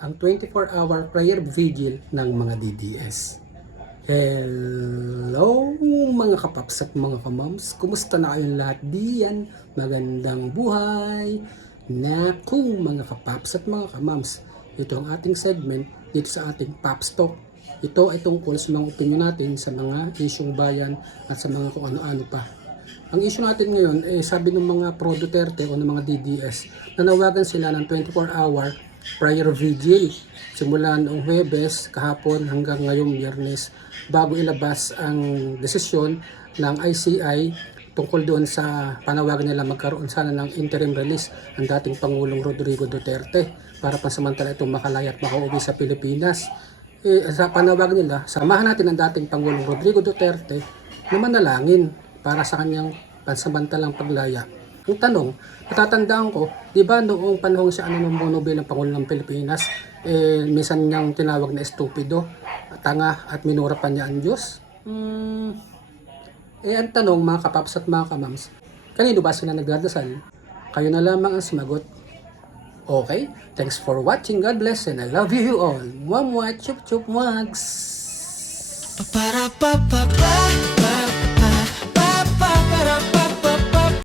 Ang 24-hour prayer vigil ng mga DDS. Hello mga kapaps at mga kamams, kumusta na kayong lahat diyan? Magandang buhay! Naku mga kapaps at mga kamams, ito ang ating segment dito sa ating Paps Talk. Ito ay tungkol sa mga opinion natin sa mga isyong bayan at sa mga kung ano-ano pa. Ang issue natin ngayon sabi ng mga pro Duterte o ng mga DDS, nanawagan sila ng 24-hour prayer vigil simula noong Huwebes kahapon hanggang ngayong Biyernes bago ilabas ang desisyon ng ICI tungkol doon sa panawagan nila magkaroon sana ng interim release ang dating Pangulong Rodrigo Duterte para pansamantala itong makalaya at makauwi sa Pilipinas. Sa panawagan nila, samahan natin ang dating Pangulong Rodrigo Duterte na manalangin para sa kanyang pansamantalang paglaya. Ang tanong, natatandaan ko, di ba noong panahon siya namumuno bilang Pangulo ng Pilipinas, minsan niyang tinawag na estupido, tanga at minura pa niya ang Diyos? Ang tanong mga kapaps at mga kamams, kanino ba sila nagdadasal? Kayo na lamang ang sumagot. Okay, thanks for watching. God bless and I love you all. Mwah mwah, chup chup mwags.